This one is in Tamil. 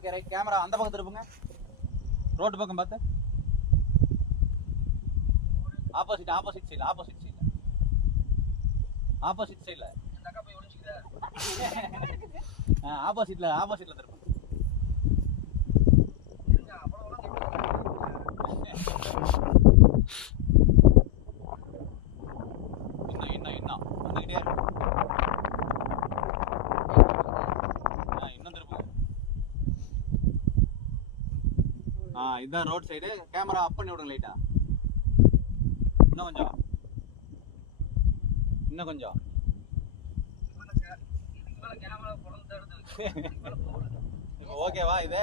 Okay right. கேமரா அந்த பக்கம் திருப்புங்க, ரோட்டு பக்கம் பார்த்து. ஆப்போசிட் ஆப்போசிட் சைடில் ஆப்போசிட் சைடில் ஆப்போசிட் சைடில் ஆப்போசிட்டில் ஆப்போசிட்டில் திருப்புங்க. இன்னும் இன்னும் வந்துக்கிட்டே இருக்கு. இன்னும் திருப்புங்க. இதுதான் ரோட் சைடு. கேமரா அப் பண்ணி விடுங்க லைட்டா. இன்னும் கொஞ்சம், இன்னும் கொஞ்சம். இப்போ ஓகேவா இது?